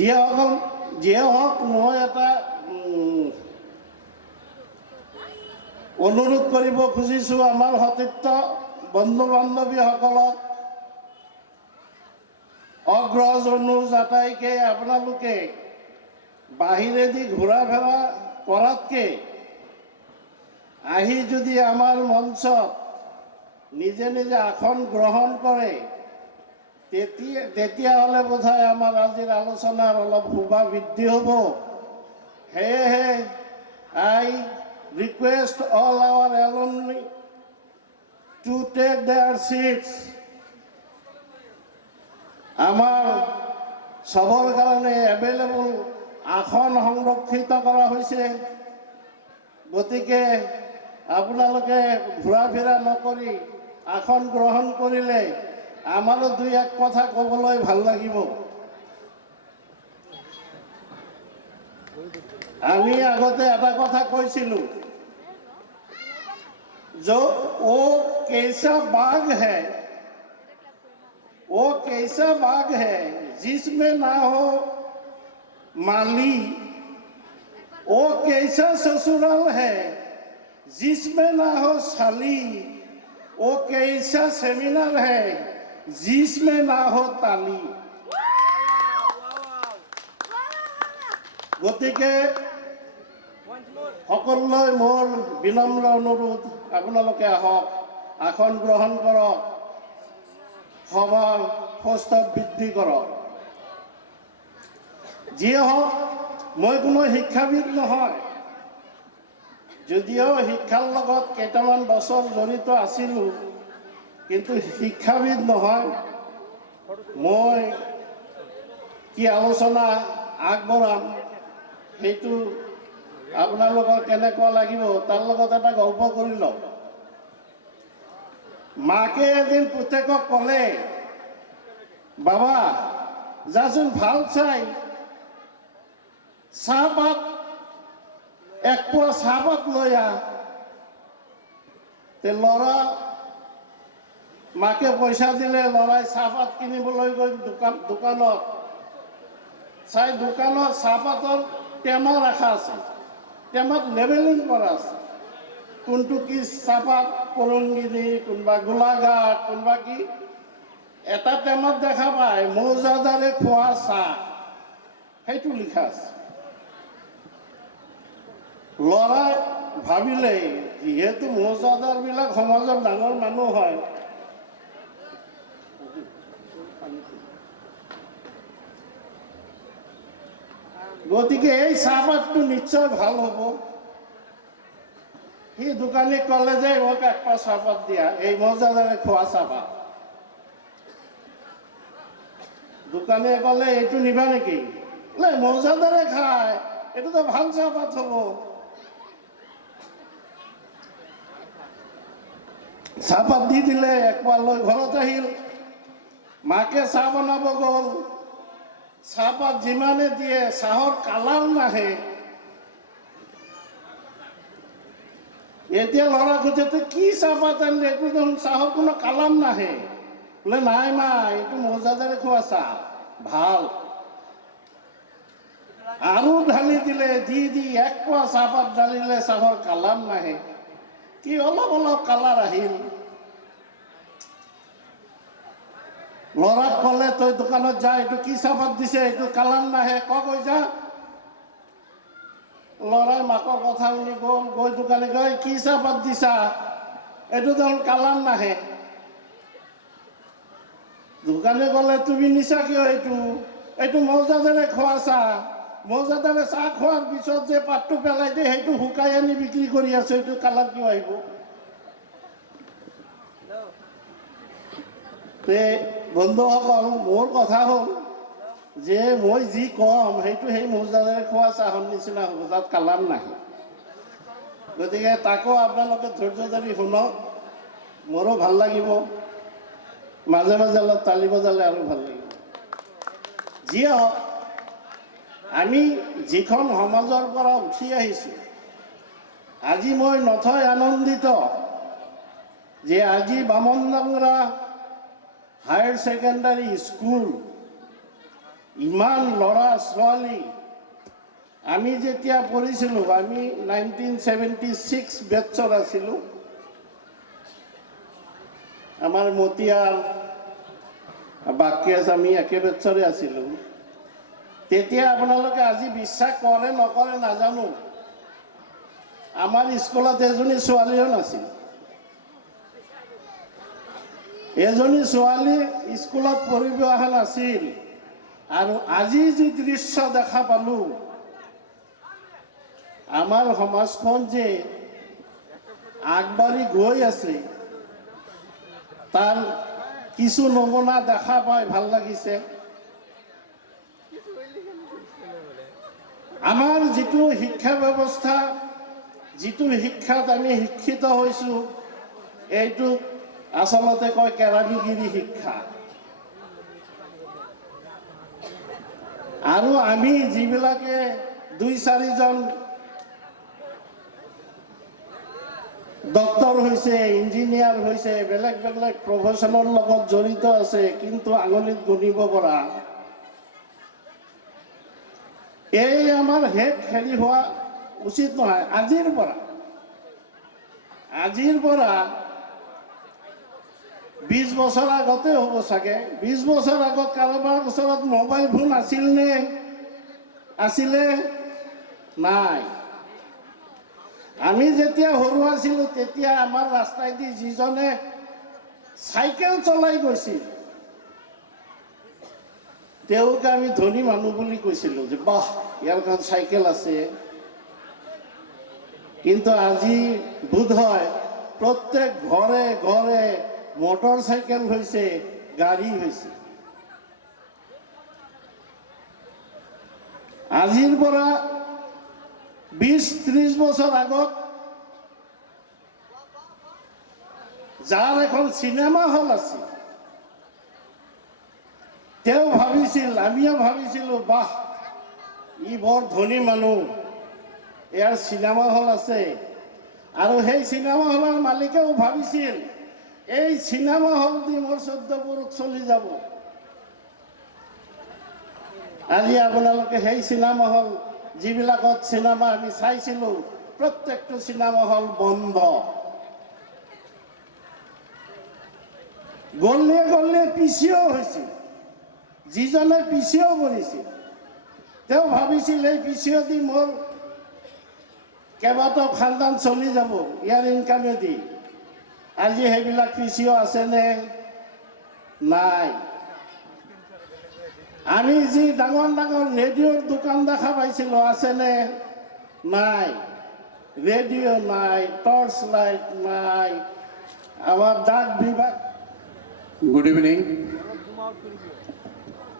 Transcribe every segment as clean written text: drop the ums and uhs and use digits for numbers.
যিয়ে হওক মই এটা অনুৰোধ কৰিব খুজিছোঁ আমাৰ সতীৰ্থ বন্ধু বান্ধৱীসকলক, অগ্ৰজ অনুজ আটাইকে আপোনালোকে বাহিৰেদি ঘূৰা ফেৰা কৰাতকৈ আহি যদি আমাৰ মঞ্চত নিজে নিজে আসন গ্ৰহণ কৰে তেতিয়াহ'লে বোধহয় আমাৰ আজিৰ আলোচনাৰ অলপ শোভা বৃদ্ধি হ'ব। সেয়েহে I request all our alumni to take their seats. আমাৰ সবৰ কাৰণে এভেইলেবল আসন সংৰক্ষিত কৰা হৈছে। গতিকে আপোনালোকে ঘূৰা ফিৰা নকৰি আসন গ্ৰহণ কৰিলে আমাৰো দুই এক কথা ক'বলৈ ভাল লাগিব। আমি আগতে এটা কথা কৈছিলোঁ, जो वो कैसा बाग है जिसमें ना हो माली, वो कैसा ससुराल है जिसमें ना हो साली, वो कैसा सेमिनार है जिसमें ना हो ताली। গতিকে সকলোলৈ মোৰ বিনম্ৰ অনুৰোধ, আপোনালোকে আহক, আসন গ্ৰহণ কৰক, সভাৰ কৌস্তভ বৃদ্ধি কৰক। যিয়ে হওক মই কোনো শিক্ষাবিদ নহয়, যদিও শিক্ষাৰ লগত কেইটামান বছৰ জড়িত আছিলোঁ, কিন্তু শিক্ষাবিদ নহয়। মই কি আলোচনা আগবঢ়াম সেইটো আপোনালোকৰ কেনেকুৱা লাগিব তাৰ লগত এটা গল্প কৰি লওক। মাকে এদিন পুতেকক ক'লে, বাবা যাচোন ভাল চাই চাহপাত এক পোৱা চাহপাত লৈ আহ। তে ল'ৰা মাকে পইচা দিলে, ল'ৰাই চাহপাত কিনিবলৈ গৈ দোকানত চাই দোকানত চাহপাতৰ টেমা ৰাখা আছে, টেমাত লেবেলিং কৰা আছে, কোনটো কি চাহপাত, পৰংগিৰি, কোনোবা গোলাঘাট, কোনোবা কি। এটা টেমাত দেখা পায় মৌজাদাৰে খোৱা চাহ, সেইটো লিখা আছে। ল'ৰাই ভাবিলে যিহেতু মৌজাদাৰবিলাক সমাজৰ ডাঙৰ মানুহ হয়, গতিকে এই চাহপাতটো নিশ্চয় ভাল হ'ব। সি দোকানীক ক'লে যে মোক এক পোৱা চাহপাত দিয়া, এই মৌজাদাৰে খোৱা চাহপাত। দোকানীয়ে ক'লে এইটো নিবা নেকি? বোলে মৌজাদাৰে খায়, এইটোতো ভাল চাহপাত হ'ব। চাহপাত দি দিলে, এক পোৱা লৈ ঘৰত আহিল। মাকে চাহ বনাব গ'ল, চাহপাত যিমানে দিয়ে চাহৰ কালাৰ নাহে। এতিয়া ল'ৰা খুঁজে কি চাহপাত আনিলে, এইটো দেখোন চাহৰ কোনো কালাৰ নাহে। বোলে নাই মা, এইটো মৌজাদাৰে খোৱা চাহ, ভাল। আৰু ঢালি দিলে, দি এক পোৱা চাহপাত ঢালিলে, চাহৰ কালাৰ নাহে। কি অলপ অলপ কালাৰ আহিল। ল'ৰাক ক'লে তই দোকানত যা, এইটো কি চাহপাত দিছে, এইটো কালাৰ নাহে, কৈ যা। ল'ৰাই মাকৰ কথা শুনি গৈ দোকানে গৈ কি চাহপাত দিছা, এইটো দেখোন কালাৰ নাহে। দোকানে ক'লে তুমি নিছা কিয়, এইটো মৌজাদাৰে খোৱা চাহ, মৌজাদাৰে চাহ খোৱাৰ পিছত যে পাতটো পেলাই দিয়ে সেইটো শুকাই আনি বিক্ৰী কৰি আছে, এইটো কালাৰ কিয় আহিব? বন্ধুসকল, মোৰ কথা হ'ল যে মই যি কম সেইটো সেই মৌজাদাৰে খোৱা চাহৰ নিচিনা হ'ব, তাত কালাৰ নাহে। গতিকে তাকো আপোনালোকে ধৈৰ্য ধৰি শুনক, মোৰো ভাল লাগিব, মাজে মাজে অলপ তালি বজালে আৰু ভাল লাগিব। যিয়ে হওক, আমি যিখন সমাজৰ পৰা উঠি আহিছোঁ, আজি মই নথৈ আনন্দিত যে আজি বামনডাংৰা হায়াৰ ছেকেণ্ডাৰী স্কুল ইমান ল'ৰা ছোৱালী আমি যেতিয়া পঢ়িছিলোঁ আমি 1976 বেটছৰ আছিলোঁ আমাৰ মতিয়াৰ বাক্যেছ আমি একে বেটছৰে আছিলোঁ তেতিয়া আপোনালোকে আজি বিশ্বাস কৰে নকৰে নাজানো আমাৰ স্কুলত এজনী ছোৱালীও নাছিল এজনী ছোৱালী স্কুলত পঢ়িব অহা নাছিল আৰু আজি যি দৃশ্য দেখা পালোঁ আমাৰ সমাজখন যে আগবাঢ়ি গৈ আছে তাৰ কিছু নমুনা দেখা পাই ভাল লাগিছে আমাৰ যিটো শিক্ষা ব্যৱস্থা যিটো শিক্ষাত আমি শিক্ষিত হৈছোঁ এইটো আচলতে কয় কেৰাণীগিৰি শিক্ষা আৰু আমি যিবিলাকে 2-4জন ডক্টৰ হৈছে ইঞ্জিনিয়াৰ হৈছে বেলেগ বেলেগ প্ৰফেশ্যনৰ লগত জড়িত আছে কিন্তু আঙুলিত গণিব পৰা এই আমাৰ হেৰি হোৱা উচিত নহয় আজিৰ পৰা 20 বছৰ আগতে হ'ব চাগে 20 বছৰ আগত কাৰোবাৰ ওচৰত মোবাইল ফোন আছিলে নাই আমি যেতিয়া সৰু আছিলোঁ তেতিয়া আমাৰ ৰাস্তাইদি যিজনে চাইকেল চলাই গৈছিল তেওঁক আমি ধনী মানুহ বুলি কৈছিলোঁ যে বাহ ইয়াৰ ঘৰত চাইকেল আছে কিন্তু আজি বোধ হয় প্ৰত্যেক ঘৰে ঘৰে মটৰ চাইকেল হৈছে গাড়ী হৈছে আজিৰ পৰা 20-30 বছৰ আগত যাৰ এখন চিনেমা হল আছিল তেওঁ ভাবিছিল আমিও ভাবিছিলোঁ বাহ ই বৰ ধনী মানুহ ইয়াৰ চিনেমা হল আছে আৰু সেই চিনেমা হলৰ মালিকেও ভাবিছিল এই চিনেমা হল দি মোৰ 14 পুৰুষ চলি যাব আজি আপোনালোকে সেই চিনেমা হল যিবিলাকত চিনেমা আমি চাইছিলোঁ প্ৰত্যেকটো চিনেমা হল বন্ধ গলিয়ে গলিয়ে পিচিও হৈছিল যিজনে পিচিও কৰিছিল তেওঁ ভাবিছিল এই পিচিও দি মোৰ কেইবাটাও খানদান চলি যাব ইয়াৰ ইনকামেদি আজি সেইবিলাক পিচিও আছেনে নাই আমি যি ডাঙৰ ডাঙৰ ৰেডিঅ'ৰ দোকান দেখা পাইছিলোঁ আছেনে নাই ৰেডিঅ' নাই টৰ্চ লাইট নাই আমাৰ ডাক বিভাগ গুড ইভিনিং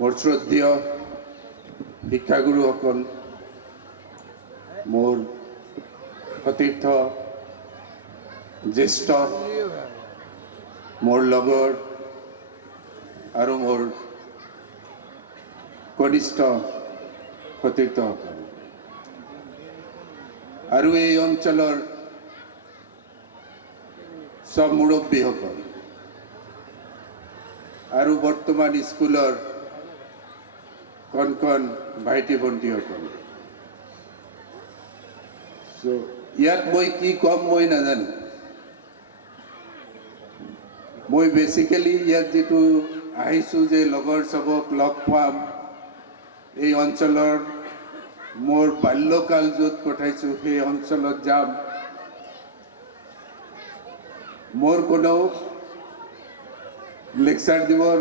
মোৰ শ্ৰদ্ধেয় শিক্ষাগুৰুসকল মোৰ সতীৰ্থ জ্যেষ্ঠ মোৰ লগৰ আৰু মোৰ কনিষ্ঠ সতীৰ্থসকল আৰু এই অঞ্চলৰ সব মুৰব্বীসকল আৰু বৰ্তমান স্কুলৰ কণ ভাইটি ভণ্টিসকল ইয়াত মই কি কম মই নাজানো মই বেসিক্যালি ইয়াত যেটো আহিছোঁ যে লগৰ সবক লগ পাম এই অঞ্চলৰ মোৰ বাল্যকাল য'ত কটাইছোঁ সেই অঞ্চলত যাম মোৰ কোনো লেকচাৰ দিবৰ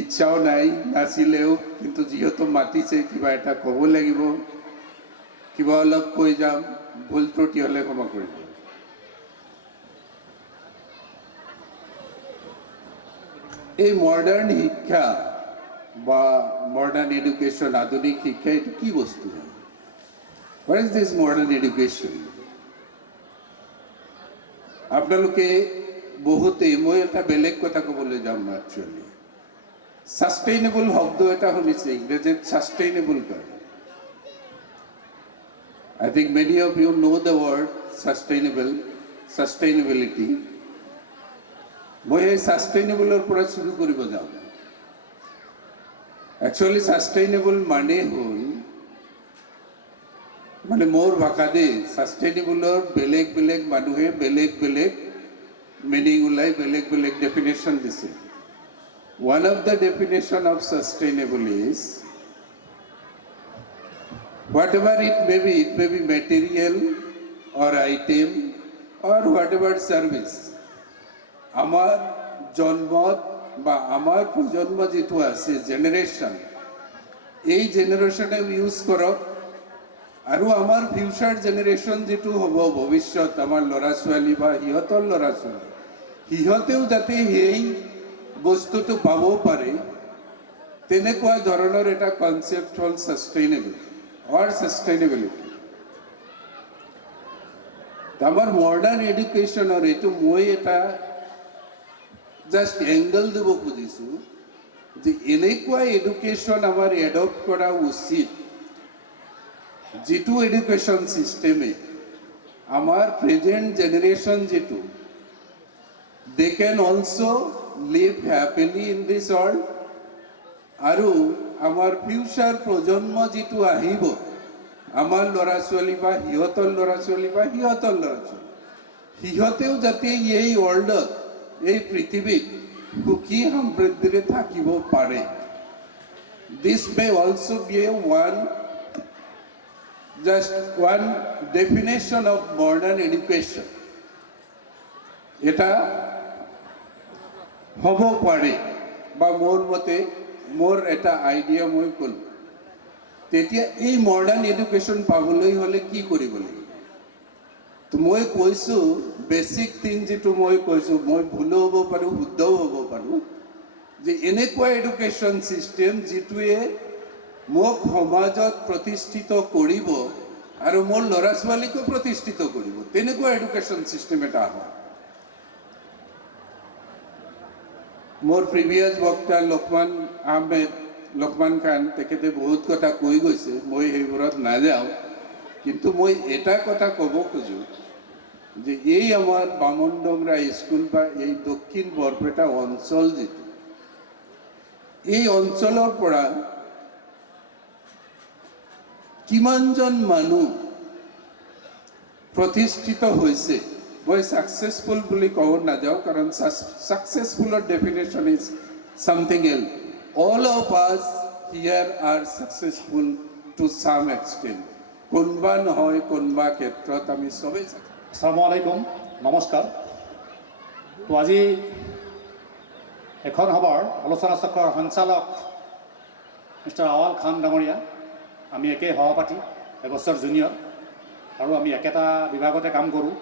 ইচ্ছাও নাই নাছিলেও কিন্তু যিহেতু মাতিছে কিবা এটা ক'ব লাগিব কিবা অলপ কৈ যাম ভুল ত্ৰুটি হ'লে ক্ষমা কৰিব এই মডাৰ্ণ শিক্ষা বা মডাৰ্ণ এডুকেশ্যন আধুনিক শিক্ষা এইটো কি বস্তু what is this modern education আপোনালোকে বহুতেই মই এটা বেলেগ কথা ক'বলৈ যাম একচুৱেলি সাস্টেইনেবল শব্দ এটা শুনিছে ইংৰাজীত সাস্টেইনেবল কয় I think many of you know the word sustainability. মই এই সাস্টেইনেবলৰ পৰা শুৰু কৰিব যাম একচুৱেলি ছাষ্টেইনেবল মানে হ'ল মানে মোৰ ভাষা দেই ছাষ্টেইনেবলৰ বেলেগ বেলেগ মানুহে বেলেগ বেলেগ মিনিং ওলাই বেলেগ বেলেগ ডেফিনেশ্যন দিছে one of the definition of sustainable is whatever it may be material or item or whatever service আমার জন্মত বা আমার প্রজন্ম যেটো আছে জেনারেশন এই জেনারেশনে ইউজ করক আৰু আমাৰ ফিউচাৰ জেনাৰেশন যেটো হ'ব ভৱিষ্যত আমাৰ ল'ৰা ছোৱালী বা সিহঁতৰ ল'ৰা ছোৱালী সিহঁতেও যাতে সেই বস্তুটো পাব পাৰে তেনেকুৱা ধৰণৰ এটা কনসেপ্ট হ'ল sustainable or sustainability. Our modern education or etu moi eta just angle debo khujisu je enekwa education amar adopt kora uchit jitu education system e amar present generation jitu they can also live happily in this world aru আমার future প্রজন্ম যেটো আহিব আমার ল'ৰা ছোৱালী বা সিহঁতৰ ল'ৰা ছোৱালী বা সিহঁতৰ ল'ৰা ছোৱালী সিহঁতেও যাতে এই ৱৰ্ল্ডত এই পৃথিৱীত সুখী সমৃদ্ধিৰে থাকিব পাৰে this may also be one definition of modern education এটা হ'ব পাৰে বা মোৰ মতে মোৰ এটা আইডিয়া মই ক'লো তেতিয়া এই মডাৰ্ণ এডুকেশ্যন পাবলৈ হ'লে কি কৰিব লাগিব তো মই কৈছোঁ বেছিক থিং যেটো মই কৈছোঁ মই ভুলো হ'ব পাৰোঁ শুদ্ধও হ'ব পাৰোঁ যে এনেকুৱা এডুকেশ্যন ছিষ্টেম যিটোৱে মোক সমাজত প্ৰতিষ্ঠিত কৰিব আৰু মোৰ ল'ৰা ছোৱালীকো প্ৰতিষ্ঠিত কৰিব তেনেকুৱা এডুকেশ্যন ছিষ্টেম এটা হয় মোৰ প্ৰিভিয়াছ বক্তা লোকমান খান তেখেতে বহুত কথা কৈ গৈছে মই সেইবোৰত নাযাওঁ কিন্তু মই এটা কথা ক'ব খোজোঁ যে এই আমাৰ বামনডোংৰা স্কুল বা এই দক্ষিণ বৰপেটা অঞ্চল যিটো এই অঞ্চলৰ পৰা কিমানজন মানুহ প্ৰতিষ্ঠিত হৈছে মই সাকসেসফুল বুলি ক'ব নাযাওঁ কাৰণ সাকসেসফুলৰ definition is something else all of us here are successful to some extent কোনবা নহয় কোনবা ক্ষেত্ৰত আমি সবেই আসসালামু আলাইকুম নমস্কাৰ তো আজি এখন সভাৰ আলোচনা চক্ৰৰ সঞ্চালক মিষ্টাৰ আৱাল খান ডাঙৰীয়া আমি একে সহপাঠী এবছৰ জুনিয়ৰ আৰু আমি একেটা বিভাগতে কাম কৰোঁ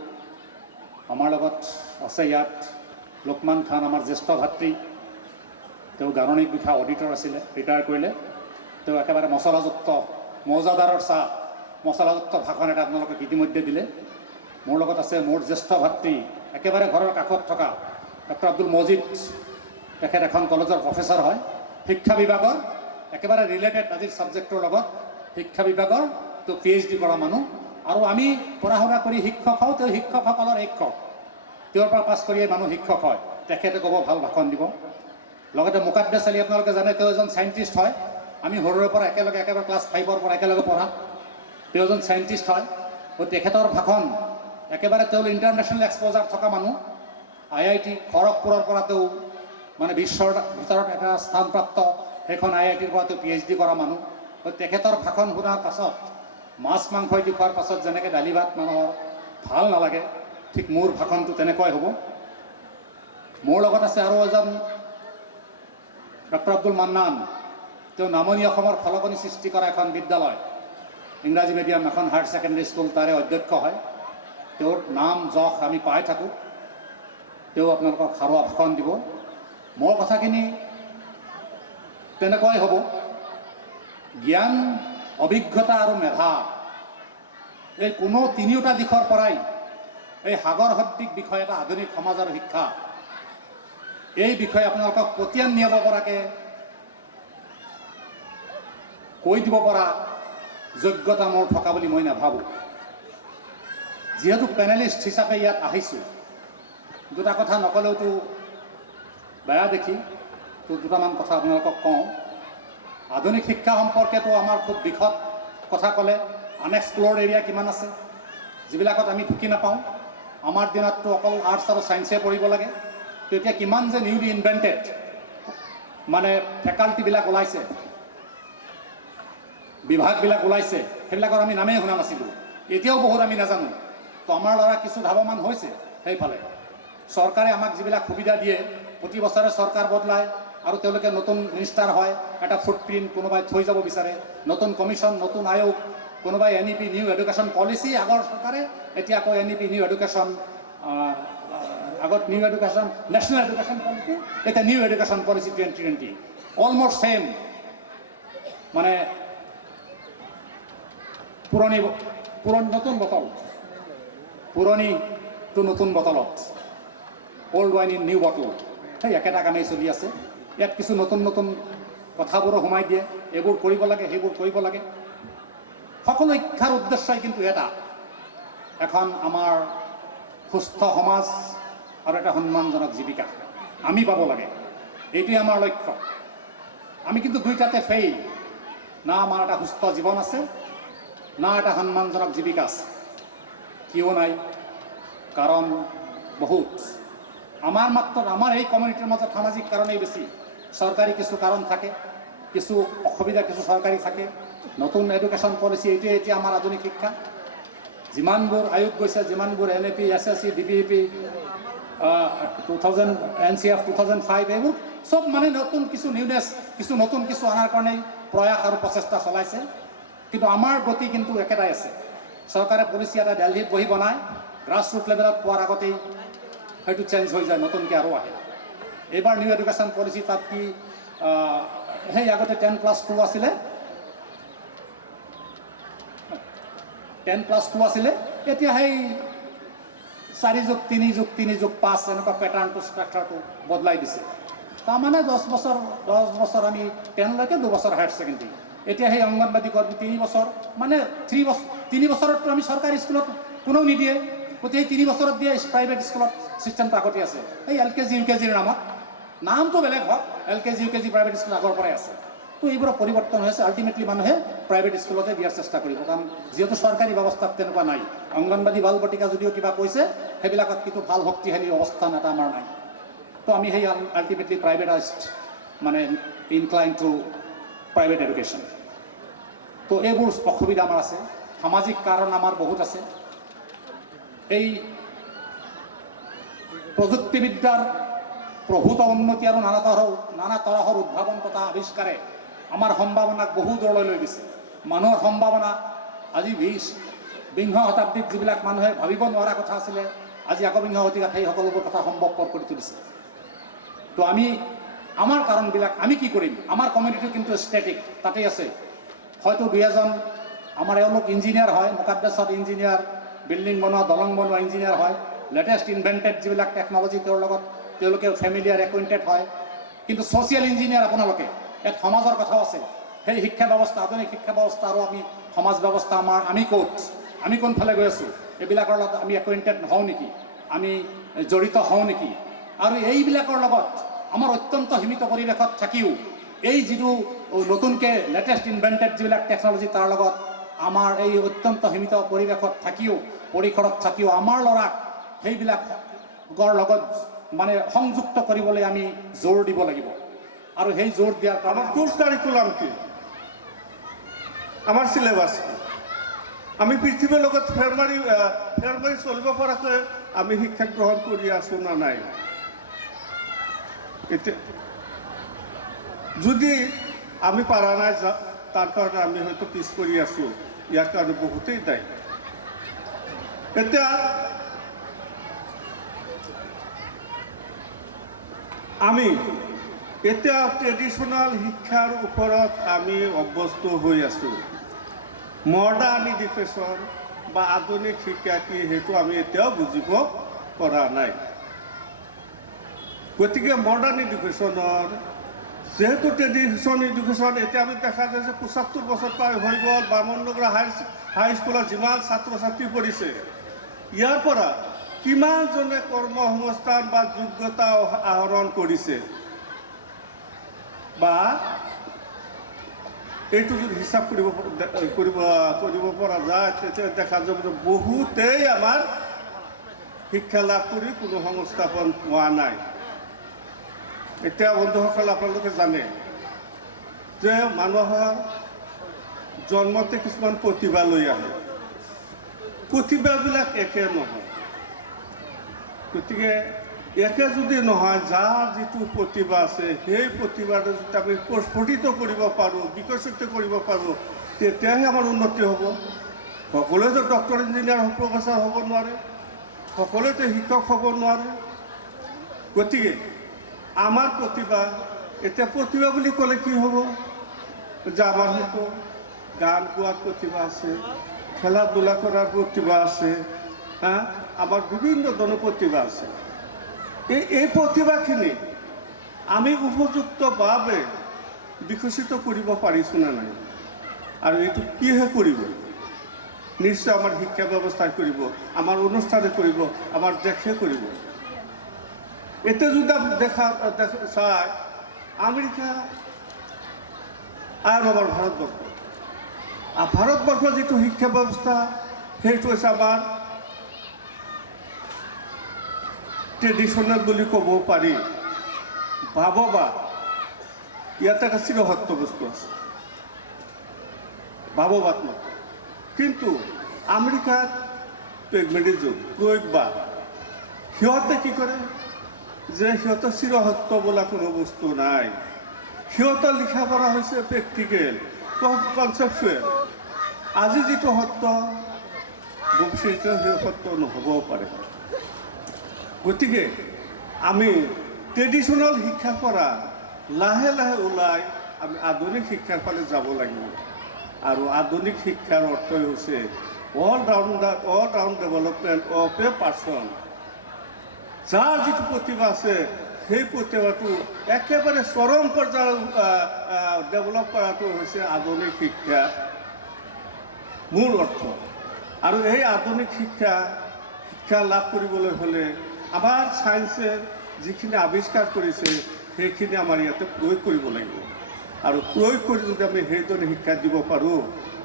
আমাৰ লগত আছে ইয়াত লোকমান খান আমাৰ জ্যেষ্ঠ ভাতৃ তেওঁ গাণনিক বিভাগ অডিটৰ আছিলে ৰিটায়াৰ কৰিলে তেওঁ একেবাৰে মছলাযুক্ত মৌজাদাৰৰ চাহ মছলাযুক্ত ভাষণ এটা আপোনালোকক ইতিমধ্যে দিলে মোৰ লগত আছে মোৰ জ্যেষ্ঠ ভাতৃ একেবাৰে ঘৰৰ কাষত থকা ডক্টৰ আব্দুল মজিদ তেখেত এখন কলেজৰ প্ৰফেচৰ হয় শিক্ষা বিভাগৰ একেবাৰে ৰিলেটেড আজিৰ ছাবজেক্টৰ লগত শিক্ষা বিভাগৰ তো PhD কৰা মানুহ আৰু আমি পঢ়া শুনা কৰি শিক্ষক হওঁ তেওঁ শিক্ষকসকলৰ শিক্ষক তেওঁৰ পৰা পাছ কৰিয়ে মানুহ শিক্ষক হয় তেখেতে ক'ব ভাল ভাষণ দিব লগতে মুকাদ্দেছ আলী আপোনালোকে জানে তেওঁ এজন চাইণ্টিষ্ট হয় আমি সৰুৰে পৰা একেলগে একেবাৰে ক্লাছ 5ৰ পৰা একেলগে পঢ়া তেওঁ এজন চাইণ্টিষ্ট হয় আৰু তেখেতৰ ভাষণ একেবাৰে তেওঁ ইণ্টাৰনেশ্যনেল এক্সপ'জাৰ থকা মানুহ IIT খড়গপুৰৰ পৰা তেওঁ মানে বিশ্বৰ ভিতৰত এটা স্থানপ্ৰাপ্ত সেইখন IITৰ পৰা তেওঁ PhD কৰা মানুহ তেখেতৰ ভাষণ শুনাৰ পাছত মাছ মাংস দি খোৱাৰ পাছত যেনেকৈ দালি ভাত মানুহৰ ভাল নালাগে ঠিক মোৰ ভাষণটো তেনেকুৱাই হ'ব মোৰ লগত আছে আৰু এজন ডক্টৰ আব্দুল মান্নান তেওঁ নামনি অসমৰ ফলকনি সৃষ্টি কৰা এখন বিদ্যালয় ইংৰাজী মিডিয়াম এখন হায়াৰ ছেকেণ্ডেৰী স্কুল তাৰে অধ্যক্ষ হয় তেওঁৰ নাম যশ আমি পাই থাকোঁ তেওঁ আপোনালোকক সাৰুৱা ভাষণ দিব মোৰ কথাখিনি তেনেকুৱাই হ'ব জ্ঞান অভিজ্ঞতা আৰু মেধা এই কোনো তিনিওটা দিশৰ পৰাই এই সাগৰ সদৃশ বিষয় এটা আধুনিক সমাজ আৰু শিক্ষা এই বিষয়ে আপোনালোকক পতিয়ান নিয়াব পৰাকৈ কৈ দিব পৰা যোগ্যতা মোৰ থকা বুলি মই নাভাবোঁ যিহেতু পেনেলিষ্ট হিচাপে ইয়াত আহিছোঁ দুটা কথা নক'লেওতো বেয়া দেখি তো দুটামান কথা আপোনালোকক কওঁ আধুনিক শিক্ষা সম্পৰ্কেতো আমাৰ খুব বিশদ কথা ক'লে আনএক্সপ্ল'ৰ্ড এৰিয়া কিমান আছে যিবিলাকত আমি ঢুকি নাপাওঁ। আমাৰ দিনততো অকল আৰ্টছ আৰু ছায়েন্সে পঢ়িব লাগে। তো এতিয়া কিমান যে নিউলি ইনভেণ্টেড মানে ফেকাল্টিবিলাক ওলাইছে, বিভাগবিলাক ওলাইছে, সেইবিলাকৰ আমি নামেই শুনা নাছিলোঁ। এতিয়াও বহুত আমি নাজানো। তো আমাৰ ল'ৰা কিছু ধাৱমান হৈছে সেইফালে। চৰকাৰে আমাক যিবিলাক সুবিধা দিয়ে, প্ৰতি বছৰে চৰকাৰ বদলায় আৰু তেওঁলোকে নতুন মিনিষ্টাৰ হয়, এটা ফুটপ্ৰিণ্ট কোনোবাই থৈ যাব বিচাৰে, নতুন কমিশ্যন, নতুন আয়োগ, কোনোবাই NEP নিউ এডুকেশ্যন পলিচি, আগৰ চৰকাৰে এতিয়া আকৌ NEP নিউ এডুকেশ্যন, আগত new education national education policy, এতিয়া new education policy 2020 almost same. মানে পুৰণি নতুন বটল, পুৰণিটো নতুন বটলত, old wine in new bottle, সেই একেটা কামেই চলি আছে। ইয়াত কিছু নতুন নতুন কথাবোৰো সোমাই দিয়ে, এইবোৰ কৰিব লাগে, সেইবোৰ কৰিব লাগে। সকলো শিক্ষাৰ উদ্দেশ্যই কিন্তু এটা, এখন আমাৰ সুস্থ সমাজ আৰু এটা সন্মানজনক জীৱিকা আমি পাব লাগে, এইটোৱে আমাৰ লক্ষ্য। আমি কিন্তু দুইটাতে ফেইল। না আমাৰ এটা সুস্থ জীৱন আছে, না এটা সন্মানজনক জীৱিকা আছে। কিয় নাই? কাৰণ বহুত আমাৰ এই কমিউনিটিৰ মাজত সামাজিক কাৰণেই বেছি। চৰকাৰী কিছু কাৰণ থাকে, কিছু অসুবিধা কিছু চৰকাৰী থাকে। নতুন এডুকেশ্যন পলিচি এইটোৱে এতিয়া আমাৰ আধুনিক শিক্ষা। যিমানবোৰ আয়োগ গৈছে, যিমানবোৰ NEP, SSC, DPEP, 2000 NCF 2005, এইবোৰ চব মানে নতুন কিছু নিউনেছ, কিছু নতুন কিছু অনাৰ কাৰণেই প্ৰয়াস আৰু প্ৰচেষ্টা চলাইছে। কিন্তু আমাৰ গতি কিন্তু একেটাই আছে। চৰকাৰে পলিচি এটা দিল্লীত বহি বনায়, গ্ৰাছৰুট লেভেলত পোৱাৰ আগতেই সেইটো চেঞ্জ হৈ যায়, নতুনকৈ আৰু আহে। এইবাৰ নিউ এডুকেশ্যন পলিচি তাত কি সেই আগতে 10+2 আছিলে, 10+2 আছিলে, এতিয়া সেই 4+3+3+5 এনেকুৱা পেটাৰ্ণটো, ষ্ট্ৰাকচাৰটো বদলাই দিছে। তাৰমানে 10 বছৰ আমি 10লৈকে 2 বছৰ হায়াৰ ছেকেণ্ডেৰী। এতিয়া সেই অংগনবাদী কৰ্মী 3 বছৰ, মানে 3 বছৰততো আমি চৰকাৰী স্কুলত কোনেও নিদিয়ে, গতিকে 3 বছৰত দিয়ে প্ৰাইভেট স্কুলত ছিষ্টেমটো আগতে আছে। এই LKG UKGৰ নামত, নামটো বেলেগ হওক, LKG UKG প্ৰাইভেট স্কুল আগৰ পৰাই আছে। তো এইবোৰৰ পৰিৱৰ্তন হৈছে। আল্টিমেটলি মানুহে প্ৰাইভেট স্কুলতে দিয়াৰ চেষ্টা কৰিব, কাৰণ যিহেতু চৰকাৰী ব্যৱস্থাত তেনেকুৱা নাই। অংগনবাদী বাল বটিকা যদিও কিবা কৈছে, সেইবিলাকত কিন্তু ভাল শক্তিশালী অৱস্থান এটা আমাৰ নাই। তো আমি সেই আল্টিমেটলি প্ৰাইভেটাইজড, মানে ইনক্লাইন টু প্ৰাইভেট এডুকেশ্যন। তো এইবোৰ অসুবিধা আমাৰ আছে। সামাজিক কাৰণ আমাৰ বহুত আছে। এই প্ৰযুক্তিবিদ্যাৰ প্ৰভূত উন্নতি আৰু নানা তৰহৰ উদ্ভাৱন তথা আৱিষ্কাৰে আমাৰ সম্ভাৱনাক বহু দূৰলৈ লৈ গৈছে। মানুহৰ সম্ভাৱনা আজি 20 শতাব্দীত যিবিলাক মানুহে ভাবিব নোৱাৰা কথা আছিলে, আজি একবিংশ শতিকাত সেই সকলোবোৰ কথা সম্ভৱপৰ কৰি তুলিছে। তো আমাৰ কাৰণবিলাক আমি কি কৰিম? আমাৰ কমিউনিটি কিন্তু ষ্টেটিক, তাতেই আছে। হয়তো 2-এজন আমাৰ এওঁলোক ইঞ্জিনিয়াৰ হয়, মুকাদ্দেছত ইঞ্জিনিয়াৰ, বিল্ডিং বনোৱা, দলং বনোৱা ইঞ্জিনিয়াৰ হয়, লেটেষ্ট ইনভেণ্টেড যিবিলাক টেকন'লজি তেওঁৰ লগত তেওঁলোকে ফেমিলিয়াৰ একুইণ্টেড হয়। কিন্তু ছ'চিয়েল ইঞ্জিনিয়াৰ আপোনালোকে, ইয়াত সমাজৰ কথাও আছে। সেই শিক্ষা ব্যৱস্থা, আধুনিক শিক্ষা ব্যৱস্থা আৰু আমি সমাজ ব্যৱস্থা আমি ক'ত, আমি কোনফালে গৈ আছোঁ, এইবিলাকৰ লগত আমি একুইণ্টেড নহওঁ নেকি, আমি জড়িত হওঁ নেকি? আৰু এইবিলাকৰ লগত আমাৰ অত্যন্ত সীমিত পৰিৱেশত থাকিও, এই যিটো নতুনকৈ লেটেষ্ট ইনভেণ্টেড যিবিলাক টেকন'লজি, তাৰ লগত আমাৰ এই অত্যন্ত সীমিত পৰিৱেশত থাকিও, পৰিসৰত থাকিও আমাৰ ল'ৰাক সেইবিলাকৰ লগত মানে সংযুক্ত কৰিবলৈ আমি জোৰ দিব লাগিব। আৰু সেই জোৰ দিয়াৰ আমাৰ কোৰ্স কাৰিকুলাম কি, আমাৰ সিলেবাস কি, আমি পৃথিৱীৰ লগত ফেৰ মাৰি চলিব পৰাকৈ আমি শিক্ষা গ্ৰহণ কৰি আছো না নাই? এতিয়া যদি আমি পাৰা নাই, তাৰ কাৰণে আমি হয়তো পিছ পৰি আছো। ইয়াৰ কাৰণে বহুতেই দায়ী। এতিয়া আমি ট্ৰেডিশ্যনেল শিক্ষাৰ ওপৰত আমি অভ্যস্ত হৈ আছোঁ। মডাৰ্ণ এডুকেশ্যন বা আধুনিক শিক্ষা কি, সেইটো আমি এতিয়াও বুজিব পৰা নাই। গতিকে মডাৰ্ণ এডুকেশ্যনৰ যেহেতু ট্ৰেডিশ্যন এডুকেশ্যন, এতিয়া আমি দেখা যায় যে 75 বছৰ প্ৰায় হৈ গ'ল। বামুণনগৰ হাইস্কুলত যিমান ছাত্ৰ ছাত্ৰী পঢ়িছে, ইয়াৰ পৰা কিমানজনে কৰ্মসংস্থান বা যোগ্যতা আহৰণ কৰিছে, বা এইটো যদি হিচাপ কৰিব পৰা যায় তেতিয়া দেখা যাব যে বহুতেই আমাৰ শিক্ষা লাভ কৰি কোনো সংস্থাপন পোৱা নাই। এতিয়া বন্ধুসকল, আপোনালোকে জানে যে মানুহৰ জন্মতে কিছুমান প্ৰতিভা লৈ আহে, প্ৰতিভাবিলাক একে নহয়। গতিকে একে যদি নহয়, যাৰ যিটো প্ৰতিভা আছে সেই প্ৰতিভাটো যদি আমি প্ৰস্ফুটিত কৰিব পাৰোঁ, বিকশিত কৰিব পাৰোঁ, তেতিয়াহে আমাৰ উন্নতি হ'ব। সকলোৱেতো ডক্টৰ, ইঞ্জিনিয়াৰ, প্ৰফেচাৰ হ'ব নোৱাৰে, সকলোৱেতো শিক্ষক হ'ব নোৱাৰে। গতিকে আমাৰ প্ৰতিভা, এতিয়া প্ৰতিভা বুলি ক'লে কি হ'ব যে আমাৰ হয়তো গান গোৱাৰ প্ৰতিভা আছে, খেলা ধূলা কৰাৰ প্ৰতিভা আছে, আমাৰ বিভিন্ন ধৰণৰ প্ৰতিভা আছে। এই প্ৰতিভাখিনি আমি উপযুক্তভাৱে বিকশিত কৰিব পাৰিছোঁ নে নাই, আৰু এইটো কিহে কৰিব? নিশ্চয় আমাৰ শিক্ষা ব্যৱস্থাই কৰিব, আমাৰ অনুষ্ঠানে কৰিব, আমাৰ দেশে কৰিব। এতিয়া যদি চাই আমেৰিকা আৰু আমাৰ ভাৰতবৰ্ষৰ যিটো শিক্ষা ব্যৱস্থা, সেইটো হৈছে আমাৰ ট্ৰেডিশ্যনেল বুলি ক'ব পাৰি। ভাৱবাদ, ইয়াতে এটা চিৰসত্য বস্তু আছে, ভাৱবাদ নহয়। কিন্তু আমেৰিকাত প্ৰেগমেটিজম, প্ৰয়োগবাদ, সিহঁতে কি কৰে যে সিহঁতৰ চিৰসত্য বোলা কোনো বস্তু নাই। সিহঁতৰ লিখা পঢ়া হৈছে প্ৰেক্টিকেল, কনচেপচুৱেল। আজি যিটো সত্য, ভৱিষ্যতে সেই সত্য নহ'বও পাৰে। গতিকে আমি ট্ৰেডিশ্যনেল শিক্ষাৰ পৰা লাহে লাহে ওলাই আমি আধুনিক শিক্ষাৰ ফালে যাব লাগিব। আৰু আধুনিক শিক্ষাৰ অৰ্থই হৈছে all round development of a person. যাৰ যিটো প্ৰতিভা আছে সেই প্ৰতিভাটো একেবাৰে চৰম পৰ্যায়ত ডেভেলপ কৰাটো হৈছে আধুনিক শিক্ষা মূল অৰ্থ। আৰু এই আধুনিক শিক্ষা লাভ কৰিবলৈ হ'লে আমাৰ ছায়েন্সে যিখিনি আৱিষ্কাৰ কৰিছে সেইখিনি আমাৰ ইয়াতে প্ৰয়োগ কৰিব লাগিব। আৰু প্ৰয়োগ কৰি যদি আমি সেইদৰে শিক্ষা দিব পাৰোঁ,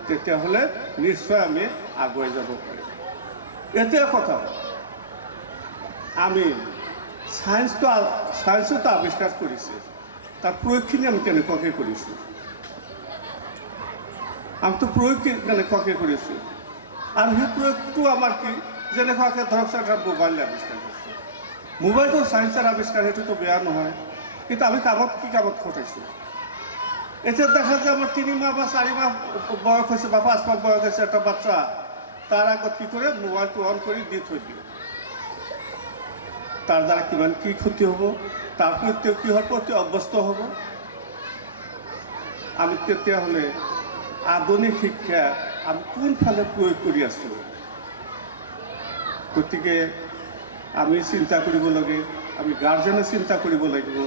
তেতিয়াহ'লে নিশ্চয় আমি আগুৱাই যাব পাৰিম। এতিয়া কথা, আমি ছায়েন্সতো আৱিষ্কাৰ কৰিছে, তাৰ প্ৰয়োগখিনি আমি কেনেকুৱাকৈ কৰিছোঁ? আমিতো প্ৰয়োগ কেনেকুৱাকৈ কৰিছোঁ? আৰু সেই প্ৰয়োগটো আমাৰ কি? যেনেকুৱাকৈ ধৰক এটা মোবাইল আৱিষ্কাৰ কৰিছে, মোবাইলটো ছায়েন্সৰ আৱিষ্কাৰ, সেইটোতো বেয়া নহয়, কিন্তু আমি কি কামত খটাইছোঁ? এতিয়া দেখা যায় আমাৰ 3 মাহ বা 4 মাহ বয়স হৈছে বা 5 মাহ বয়স হৈছে এটা বাচ্চা, তাৰ আগত কি কৰে? মোবাইলটো অন কৰি দি থৈ দিয়ে। তাৰ দ্বাৰা কিমান কি ক্ষতি হ'ব, তাৰ প্ৰতি কিহৰ প্ৰতি অভ্যস্ত হ'ব? আমি তেতিয়াহ'লে আধুনিক শিক্ষা আমি কোনফালে প্ৰয়োগ কৰি আছোঁ? গতিকে আমি চিন্তা কৰিব লাগে, আমি গাৰ্জেনে চিন্তা কৰিব লাগিব,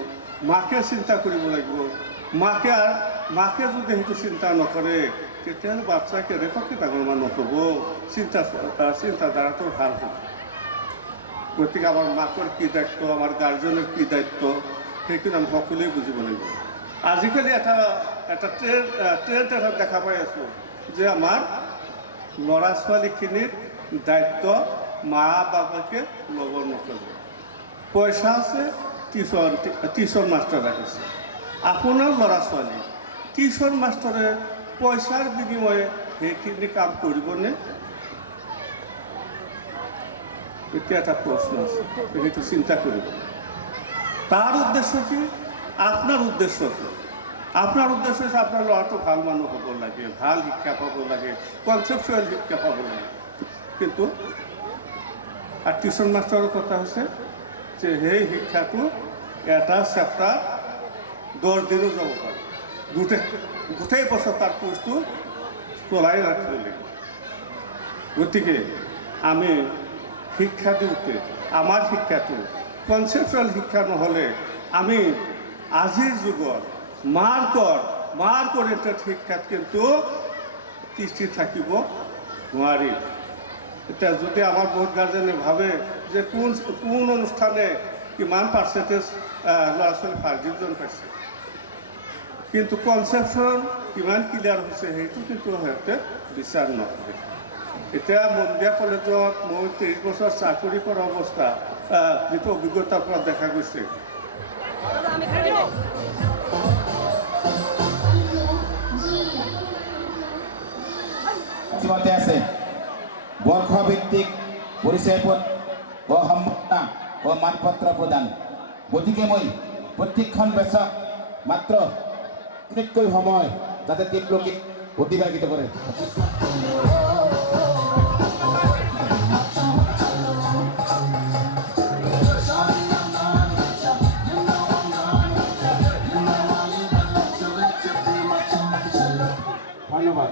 মাকে চিন্তা কৰিব লাগিব। মাকে যদি সেইটো চিন্তা নকৰে, তেতিয়াহ'লে বাচ্চা কেনেকুৱাকৈ ডাঙৰ মানুহ হ'ব? চিন্তাধাৰাটো ভাল হ'ব। গতিকে আমাৰ মাকৰ কি দায়িত্ব, আমাৰ গাৰ্জেনৰ কি দায়িত্ব, সেইখিনি আমি সকলোৱে বুজিব লাগিব। আজিকালি এটা ট্ৰেণ্ড এটা দেখা পাই আছোঁ যে আমাৰ ল'ৰা ছোৱালীখিনিৰ দায়িত্ব মা বাবাকে ল'ব নোখোজে। পইচা আছে, টিউশ্যন মাষ্টাৰ ৰাখিছে। আপোনাৰ ল'ৰা ছোৱালী টিউশ্যন মাষ্টৰে পইচাৰ বিনিময়ে সেইখিনি কাম কৰিবনে? এতিয়া এটা প্ৰশ্ন আছে, সেইটো চিন্তা কৰিব। তাৰ উদ্দেশ্য কি? আপোনাৰ উদ্দেশ্য কি? আপোনাৰ উদ্দেশ্য হৈছে আপোনাৰ ল'ৰাটো ভাল মানুহ হ'ব লাগে, ভাল শিক্ষা পাব লাগে, কনচেপচুৱেল শিক্ষা পাব লাগে। কিন্তু টিউশ্যন মাষ্টৰৰ কথা হৈছে যে সেই শিক্ষাটো এটা চেপ্টাৰ 10 দিনো যাব পাৰে, গোটেই বছৰ তাৰ কোৰ্চটো চলাই ৰাখিব লাগিব। গতিকে আমি শিক্ষা দিওঁতে আমাৰ শিক্ষাটো কনচেপচুৱেল শিক্ষা নহ'লে আমি আজিৰ যুগত মাৰ্ক অৰিয়েণ্টেড শিক্ষাত কিন্তু তিষ্ঠি থাকিব নোৱাৰি। এতিয়া যদি আমাৰ বহুত গাৰ্জেনে ভাবে যে কোন অনুষ্ঠানে কিমান পাৰ্চেণ্টেজ ল'ৰা ছোৱালী ফাৰ্ষ্ট ডিভিজন পাইছে, কিন্তু কনচেপচুৱেল কিমান ক্লিয়াৰ হৈছে সেইটো কিন্তু সিহঁতে বিচাৰ নকৰে। এতিয়া মন্দিয়া কলেজত মই 30 বছৰ চাকৰি কৰা অৱস্থা যিটো অভিজ্ঞতাৰ পৰা দেখা গৈছে। আছে বৰ্ষভিত্তিক পৰিচয়পত্ৰ সম্মাননা মানপত্ৰ প্ৰদান। গতিকে মই প্ৰত্যেকখন বেচক মাত্ৰ মিনিটকৈ সময় যাতে তেওঁলোকে অতিবাহিত কৰে। ধন্যবাদ।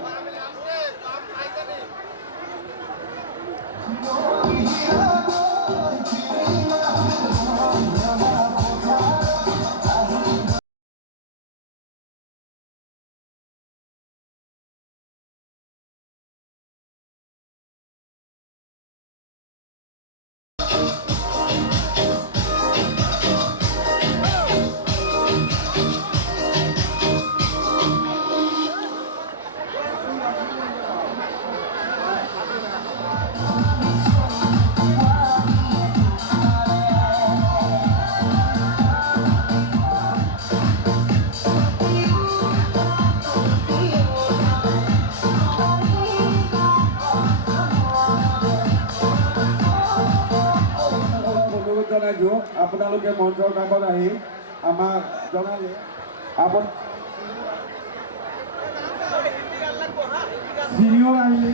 জনাইছোঁ আপোনালোকে মঞ্চৰ কাষত আহি আমাক জনালে চিনিয়ৰ আহিলে